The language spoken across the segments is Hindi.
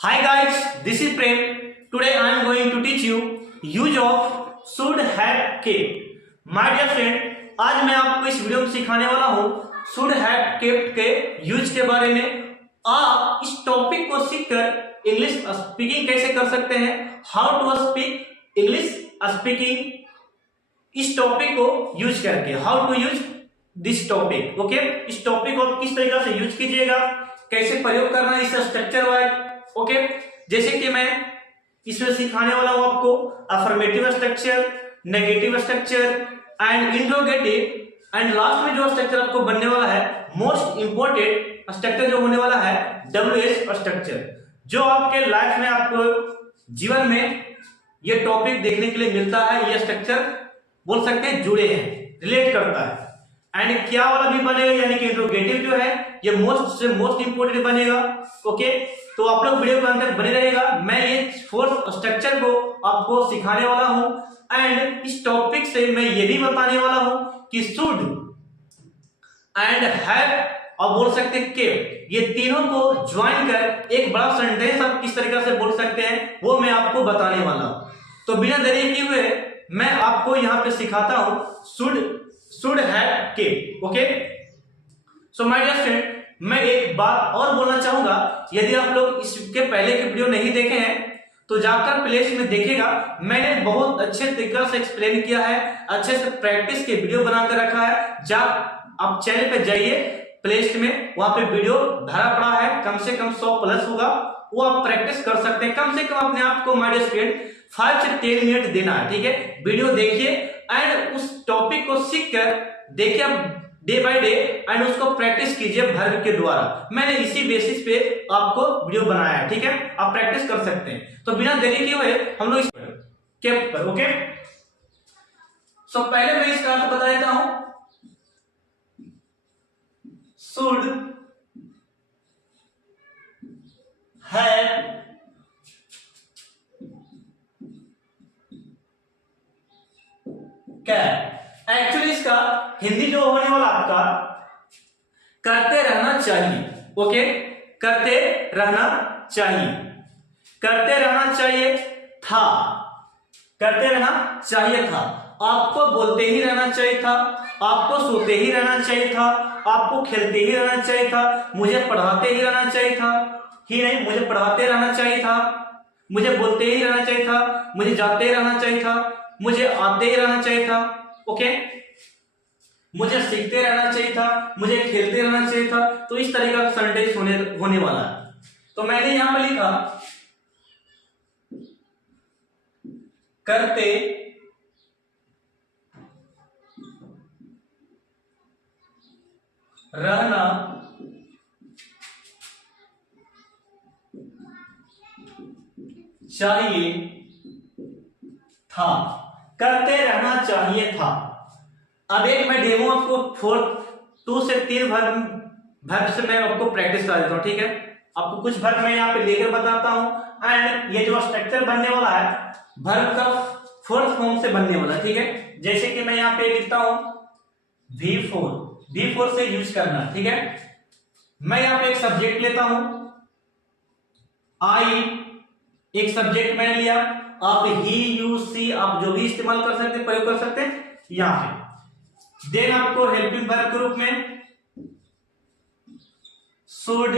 Hi guys, this is Prem. Today I am going to teach you use of should have kept. My dear friend, आज मैं आपको इस वीडियो में सिखाने वाला हूँ should have kept के यूज के बारे में। आप इस टॉपिक को सीखकर इंग्लिश स्पीकिंग कैसे कर सकते हैं, how to speak English speaking, इस टॉपिक को यूज करके, how to use this topic. Okay, इस टॉपिक को किस तरीके से यूज कीजिएगा, कैसे प्रयोग करना है इस स्ट्रक्चर वाइज। ओके, जैसे कि मैं इसमें सिखाने वाला हूं आपको affirmative structure, negative structure and interrogative, and last में जो स्ट्रक्चर आपको बनने वाला है, मोस्ट इंपॉर्टेंट स्ट्रक्चर जो होने वाला है WH स्ट्रक्चर, जो आपके लाइफ में, आपको जीवन में ये टॉपिक देखने के लिए मिलता है। ये स्ट्रक्चर बोल सकते हैं जुड़े हैं, रिलेट करता है। एंड क्या वाला भी बनेगा, यानी कि इंट्रोगेटिव जो है ये मोस्ट से मोस्ट इंपोर्टेंट बनेगा। ओके, तो आप लोग वीडियो के अंदर बने रहेगा। मैं ये फोर्थ स्ट्रक्चर को आपको सिखाने वाला हूं एंड इस टॉपिक से मैं ये भी बताने वाला हूं कि शुड एंड हैव और बोल सकते हैं केप्ट, ये तीनों को ज्वाइन कर एक बड़ा सेंटेंस आप किस तरीके से बोल सकते हैं वो मैं आपको बताने वाला हूं। तो बिना देरी किए हुए मैं आपको यहाँ पे सिखाता हूं should have kept. Okay, so my dear friend, मैं एक बात और बोलना चाहूंगा, यदि आप लोग इसके पहले के वीडियो नहीं देखे हैं तो जाकर प्लेलिस्ट में देखिएगा। मैंने बहुत अच्छे तरीके से एक्सप्लेन किया है, अच्छे से प्रैक्टिस के वीडियो बनाकर रखा है। जब आप चैनल पे जाइए प्लेलिस्ट में, वहां पे वीडियो भरा पड़ा है, कम से कम 100 प्लस होगा, वो आप प्रैक्टिस कर सकते हैं। कम से कम अपने आप को माय डियर स्टूडेंट 5 से 10 मिनट देना है, ठीक है। वीडियो देखिए एंड उस टॉपिक को सीख कर देखिए आप डे बाय डे एंड उसको प्रैक्टिस कीजिए वर्ब के द्वारा। मैंने इसी बेसिस पे आपको वीडियो बनाया है, ठीक है। आप प्रैक्टिस कर सकते हैं। तो बिना देरी किए हुए हम लोग इस केप्ट पर, ओके। सो पहले मैं इसका अर्थ बता देता हूं। शुड हैव केप्ट, एक्चुअली इसका हिंदी जो होने वाला आपका करते रहना चाहिए। ओके, करते रहना चाहिए, करते रहना चाहिए था, करते रहना चाहिए था, आपको बोलते ही रहना चाहिए था, आपको सोते ही रहना चाहिए था, आपको खेलते ही रहना चाहिए था, मुझे पढ़ाते ही रहना चाहिए था, ही नहीं मुझे पढ़ाते रहना चाहिए था, मुझे बोलते ही रहना चाहिए था, मुझे जाते ही रहना चाहिए था, मुझे आते ही रहना चाहिए था। ओके, मुझे सीखते रहना चाहिए था, मुझे खेलते रहना चाहिए था। तो इस तरीके का सेंटेंस होने वाला है। तो मैंने यहां पर लिखा करते रहना चाहिए था, करते रहना चाहिए था। अब एक मैं डेमो आपको 2 से 3 वर्ब से मैं आपको प्रैक्टिस करा देता हूं, ठीक है। आपको कुछ वर्ब मैं यहाँ पे लेकर बताता हूं एंड ये जो स्ट्रक्चर बनने वाला है वर्ब का 4th फॉर्म से बनने वाला है, ठीक है। जैसे कि मैं यहाँ पे लिखता हूं V4 से यूज करना, ठीक है। मैं यहाँ पे एक सब्जेक्ट लेता हूं, आई एक सब्जेक्ट मैंने लिया, आप ही यू सी आप जो भी इस्तेमाल कर सकते हैं, प्रयोग कर सकते हैं यहां पे। देन आपको हेल्पिंग वर्ब के रूप में should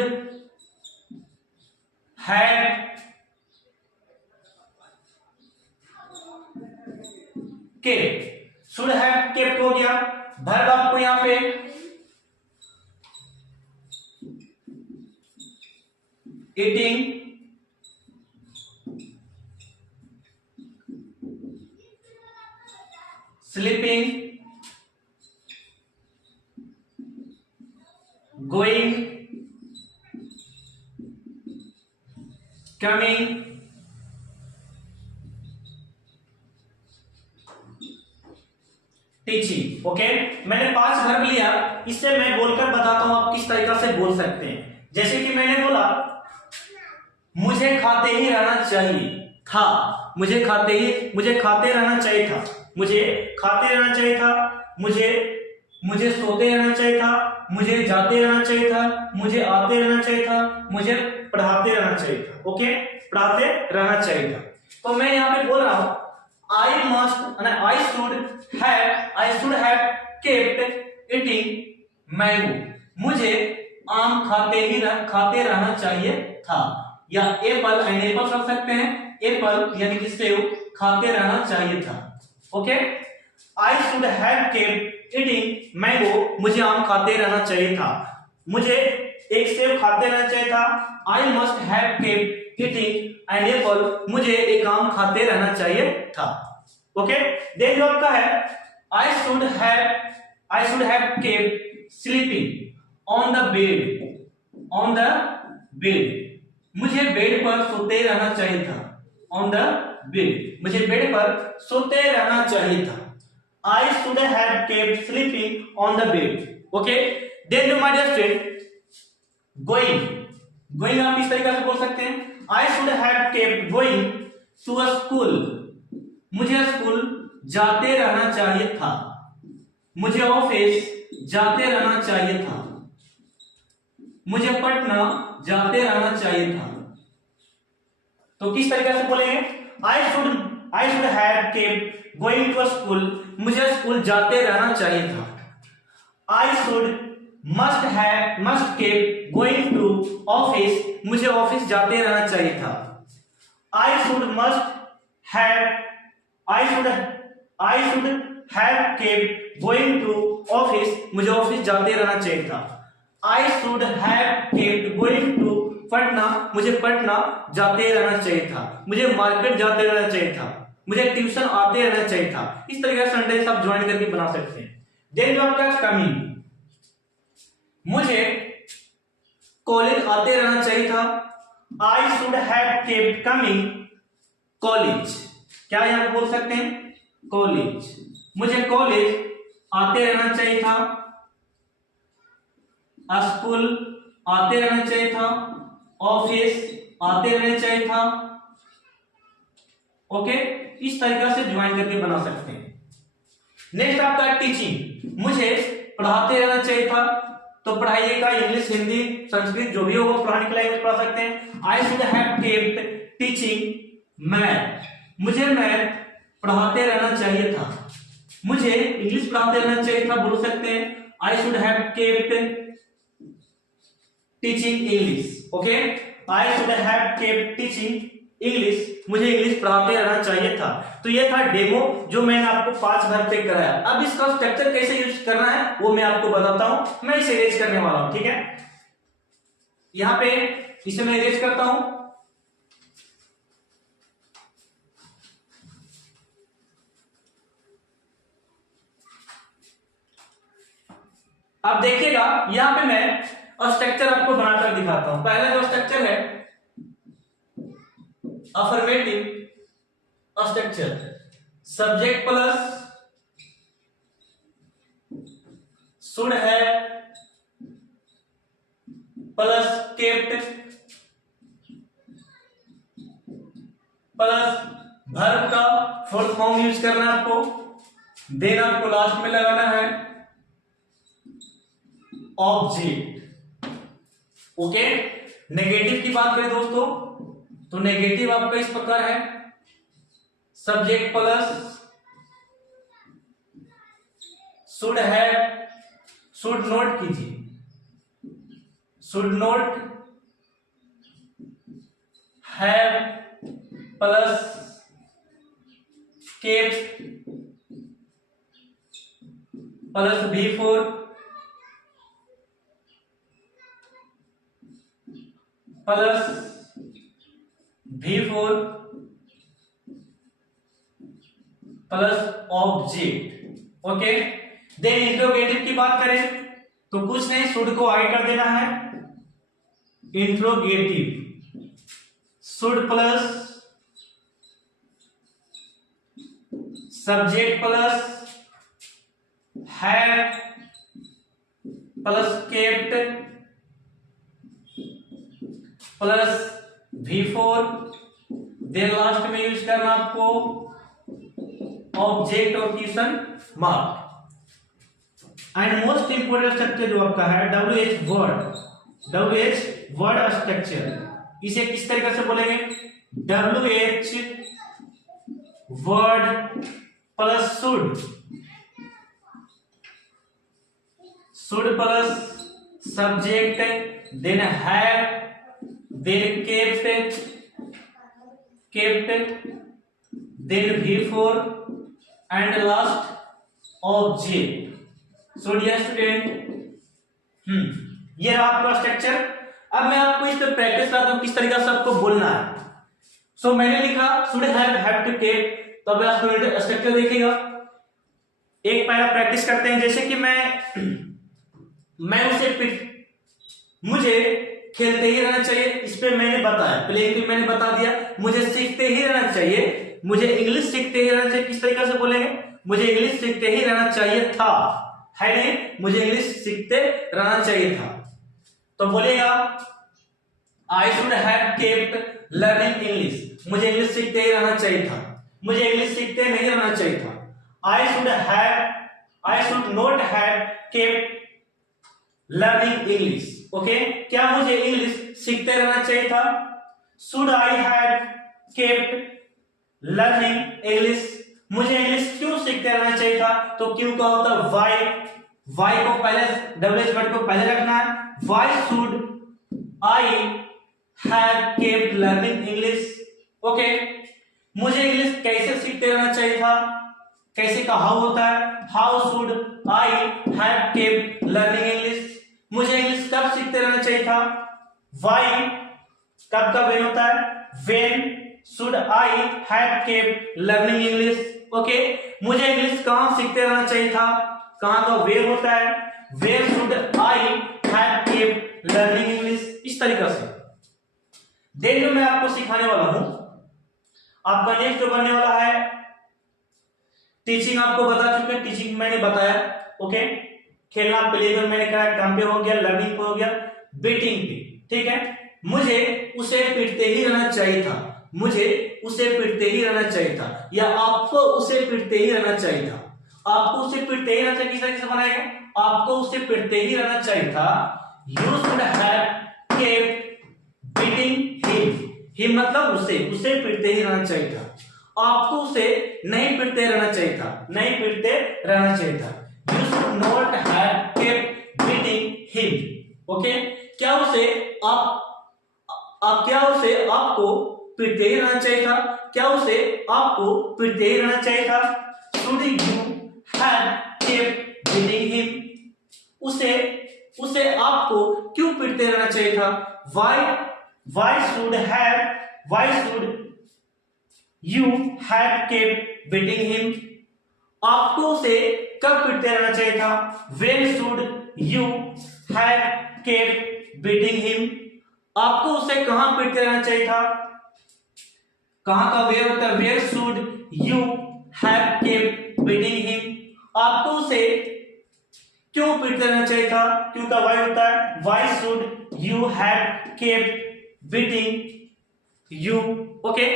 have kept, should have kept हो गया। वर्ब आपको यहां पे eating, sleeping, going, coming, teaching. Okay, मैंने 5 वर्ब लिया, इससे मैं बोलकर बताता हूं आप किस तरीके से बोल सकते हैं। जैसे कि मैंने बोला मुझे खाते ही रहना चाहिए था, मुझे खाते रहना चाहिए था, मुझे खाते रहना चाहिए था, मुझे सोते रहना चाहिए था, मुझे जाते रहना चाहिए था, मुझे आते रहना चाहिए था, मुझे पढ़ाते रहना चाहिए था। ओके, पढ़ाते रहना चाहिए था। तो मैं यहाँ पे बोल रहा हूं I should have kept eating mango। मुझे आम खाते रहना चाहिए था, या एप्पल रख सकते हैं, एप्पल यानी कि सेब खाते रहना चाहिए था। Okay, I should have kept eating mango। मुझे आम खाते रहना चाहिए था, मुझे एक सेब खाते रहना चाहिए था। I must have kept eating an apple। मुझे एक आम खाते रहना चाहिए था। ओके, देन जो आपका है I should have kept sleeping on the bed। मुझे बेड पर सोते रहना चाहिए था। On the bed, मुझे बेड पर सोते रहना चाहिए था। I should have kept sleeping on the bed। Okay, then my dear friend, going आप इस तरीके से बोल सकते हैं I should have kept going to a school। मुझे स्कूल जाते रहना चाहिए था, मुझे ऑफिस जाते रहना चाहिए था, मुझे पटना जाते रहना चाहिए था। तो किस तरीके से बोलेंगे I should have kept going to a school। मुझे स्कूल जाते रहना चाहिए था। must keep going to office। मुझे ऑफिस जाते रहना चाहिए था। I should have kept going to office। मुझे ऑफिस जाते रहना चाहिए था। I should have kept going to Patna. मुझे पटना जाते रहना चाहिए था, मुझे मार्केट जाते रहना चाहिए था, मुझे ट्यूशन आते रहना चाहिए था। इस तरीके का सेंटेंस आप ज्वाइन करके बना सकते हैं। देन जो आपका कमिंग, मुझे कॉलेज आते रहना चाहिए था। I should have kept coming college. क्या यहां बोल सकते हैं कॉलेज। मुझे कॉलेज आते रहना चाहिए था, स्कूल आते रहना चाहिए था, ऑफिस आते रहना चाहिए था। ओके, इस तरीके से ज्वाइन करके बना सकते हैं। नेक्स्ट आपका टीचिंग, मुझे पढ़ाते रहना चाहिए था। तो पढ़ाइएगा, इंग्लिश, हिंदी, संस्कृत जो भी होगा पढ़ाने के लिए पढ़ा सकते हैं। I should have kept teaching math. मुझे मैथ पढ़ाते रहना चाहिए था, मुझे इंग्लिश पढ़ाते रहना चाहिए था, बोल सकते हैं I should have kept teaching English. Okay, I should have kept teaching English. मुझे इंग्लिश पढ़ाते रहना चाहिए था। तो ये था डेमो जो मैंने आपको 5 बार पे कराया। अब इसका स्ट्रक्चर कैसे यूज करना है वो मैं आपको बताता हूं। मैं इसे इरेज करने वाला हूं, ठीक है। यहां पे इसे मैं इरेज करता हूं। अब देखिएगा यहां पे मैं स्ट्रक्चर आपको बनाकर दिखाता हूं। पहला जो स्ट्रक्चर है affirmative structure, subject plus should have plus kept plus verb का फोर्थ फॉर्म यूज करना है आपको। देन आपको लास्ट में लगाना है ऑब्जेक्ट। ओके, नेगेटिव की बात करें दोस्तों तो नेगेटिव आपका इस प्रकार है, subject plus should have, should note कीजिए, should not have plus kept plus before plus before plus object. Okay, then interrogative की बात करें तो कुछ नहीं, शुड को आई कर देना है, interrogative should plus subject plus have plus kept plus V4, then last में यूज करना आपको ऑब्जेक्ट और question mark. And most important structure जो आपका है WH वर्ड स्ट्रक्चर। इसे किस तरीके से बोलेंगे, WH word plus should plus subject then have then kept then before and last object। so dear student, ये रहा आपका स्ट्रक्चर। अब मैं आपको इस पर प्रैक्टिस कराता हूं किस तरीके से आपको बोलना है। सो मैंने लिखा शुड हैव टू केप, तो अब आपको स्ट्रक्चर देखिएगा। एक पहला प्रैक्टिस करते हैं, जैसे कि मैं उसे मुझे खेलते ही रहना चाहिए, इस पे मैंने बताया, प्लेइंग पे मैंने बता दिया। मुझे सीखते ही रहना चाहिए, मुझे इंग्लिश सीखते ही रहना चाहिए। किस तरीके से बोलेंगे, मुझे इंग्लिश सीखते ही रहना चाहिए था, है नहीं, मुझे इंग्लिश सीखते रहना चाहिए था। तो बोलेगा I should have kept learning English, मुझे इंग्लिश सीखते ही रहना चाहिए था, मुझे इंग्लिश सीखते नहीं रहना चाहिए था। I should not have kept learning English. Okay, क्या मुझे इंग्लिश सीखते रहना चाहिए था। Should I have kept learning English, मुझे इंग्लिश क्यों सीखते रहना चाहिए था। तो क्यों का होता है वाई को पहले, WH वर्ड को पहले रखना है। Why should I have kept learning English. Okay, मुझे इंग्लिश कैसे सीखते रहना चाहिए था, कैसे का हाउ होता है, how should I have kept learning English, मुझे इंग्लिश कब सीखते रहना चाहिए था। वाई कब का वेन होता है, when should I have kept learning English. Okay, मुझे इंग्लिश कहां सीखते रहना चाहिए था, कहां का वेयर होता है, where should I have kept learning English. इस तरीके से देन जो मैं आपको सिखाने वाला हूं, आपका नेक्स्ट जो बनने वाला है टीचिंग। आपको बता चुके हैं, टीचिंग मैंने बताया। ओके, खेलना प्लेगर मैंने कहा, काम पे हो गया, लर्निंग पे हो गया, बीटिंग पे, ठीक है। मुझे उसे पीटते ही रहना चाहिए था, मुझे उसे पीटते ही रहना चाहिए था, या आपको उसे पीटते ही रहना चाहिए था। आपको उसे पीटते ही रहना चाहिए, किस तरीके से बनाएंगे, आपको उसे पीटते ही रहना चाहिए था। You should have kept beating him मतलब उसे पीटते ही रहना चाहिए था। आपको उसे नहीं पीटते रहना चाहिए था, नहीं पीटते रहना चाहिए था। You should not have kept beating him. Okay? क्या उसे आपको पीटते ही रहना चाहिए था, क्या उसे आपको पीटते ही रहना चाहिए था। Should you have kept beating him? उसे आपको क्यों पीटते रहना चाहिए था। Why should you have kept beating him? आपको उसे कब पीटते रहना चाहिए था। When should you have kept beating him? आपको उसे कहां पीटते रहना चाहिए था, कहां का वेयर होता है, where should you have kept beating him? आपको उसे क्यों पीटते रहना चाहिए था, क्यों का why होता है। Why should you have kept beating you? Okay,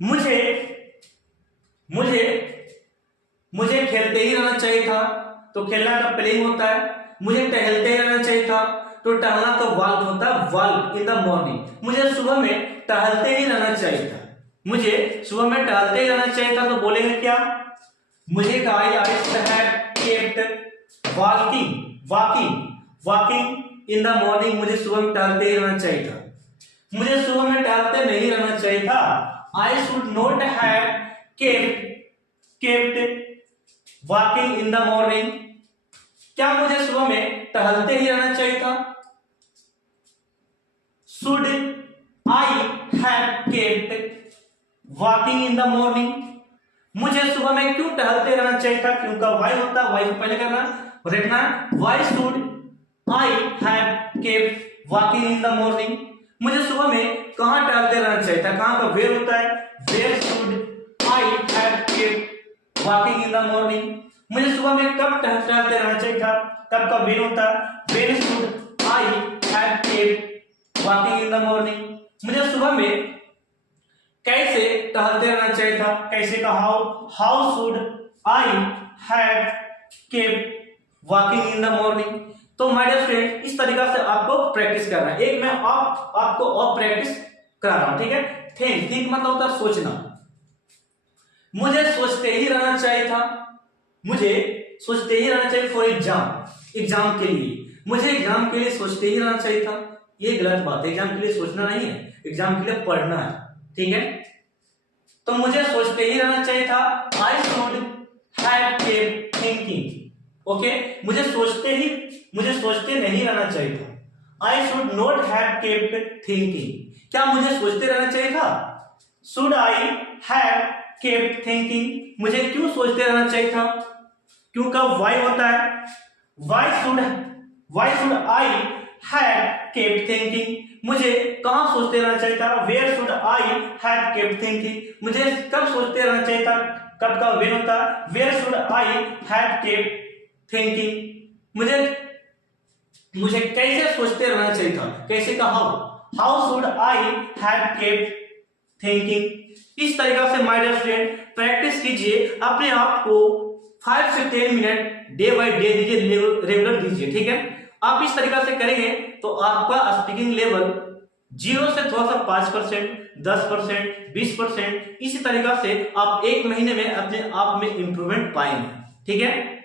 मुझे खेलते ही रहना चाहिए था, तो खेलना का प्लेइंग होता है। मुझे टहलते ही रहना चाहिए था, तो टहलना का वॉक होता है, वॉक इन द मॉर्निंग। मुझे सुबह में टहलते ही रहना चाहिए था, मुझे सुबह में टहलते ही रहना चाहिए था, तो बोलेंगे क्या, मुझे वॉकिंग इन द मॉर्निंग, मुझे सुबह में टहलते ही रहना चाहिए था, मुझे सुबह में टहलते नहीं रहना चाहिए था। I should not have kept walking in the morning, क्या मुझे सुबह में टहलते ही रहना चाहिए था। Should I have kept walking in the morning, मुझे सुबह में क्यों टहलते रहना चाहिए था, क्यों का वाई होता है, वाई को पहले करना रखना। Y should I have kept walking in the morning, मुझे सुबह में कहां टहलते रहना चाहिए था, कहां का वेयर होता है, where should I have kept walking in the morning, मुझे सुबह में कब टहलते रहना चाहिए था, तब का वेयर होता है, where should I have kept walking in the morning, मुझे सुबह में कैसे टहलते रहना चाहिए था, कैसे का how should I have kept walking in the morning. तो माय डियर फ्रेंड, इस तरीका से आपको प्रैक्टिस करना है। एक मैं आपको और प्रैक्टिस करा रहा हूं, ठीक है। थिंक मतलब होता है सोचना। मुझे सोचते ही रहना चाहिए था, मुझे सोचते ही रहना चाहिए फॉर एग्जाम के लिए, मुझे एग्जाम के लिए सोचते ही रहना चाहिए था। ये गलत बात है, एग्जाम के लिए सोचना नहीं है, एग्जाम के लिए पढ़ना है, ठीक है। तो मुझे सोचते ही रहना चाहिए था, I should have kept thinking. Okay, मुझे सोचते नहीं रहना चाहिए था, I should not have kept thinking. क्या मुझे सोचते रहना चाहिए था? Should I have kept thinking, मुझे क्यों सोचते रहना चाहिए था? क्यों का वाई होता है, why should I have kept thinking, मुझे कहां सोचते रहना चाहिए था? Where should I have kept thinking, मुझे कब सोचते रहना चाहिए था? कब का वेन होता है, where should I have kept thinking, मुझे कैसे सोचते रहना चाहिए था? कैसे का how should I have kept thinking. इस तरीका से माय डियर फ्रेंड प्रैक्टिस कीजिए, अपने आप को 5 से 10 मिनट डे बाय डे दीजिए, रेगुलर दीजिए, ठीक है। आप इस तरीका से करेंगे तो आपका स्पीकिंग लेवल 0 से थोड़ा सा 5%, 10%, 20%, इसी तरीका से आप एक महीने में अपने आप में इंप्रूवमेंट पाएंगे, ठीक है।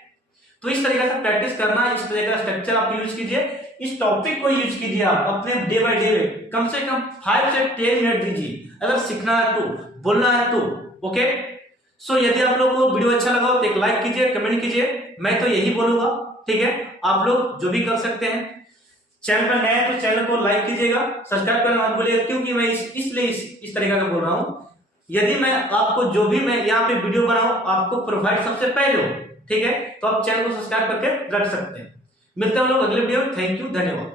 तो इस तरीके से प्रैक्टिस करना, इस तरह का स्ट्रक्चर आप यूज कीजिए, इस टॉपिक को यूज कीजिए, आप अपने डे बाय डे में कम से कम 5 से 10 मिनट दीजिए, अगर सीखना है तो, बोलना है तो, ओके। सो यदि आप लोग को वीडियो अच्छा लगा हो तो एक लाइक कीजिए, कमेंट कीजिए, मैं तो यही बोलूंगा, ठीक है। आप लोग जो भी कर सकते हैं। चैनल पर नए हैं तो चैनल को लाइक कीजिएगा, सब्सक्राइब करना मत भूलिएगा, क्योंकि मैं इसलिए इस तरीका का बोल रहा हूं, यदि मैं आपको जो भी मैं यहाँ पे वीडियो बनाऊं आपको प्रोवाइड सबसे पहले हो, ठीक है। तो आप चैनल को सब्सक्राइब करके रख सकते हैं। मिलते हैं हम लोग अगले वीडियो में। थैंक यू, धन्यवाद।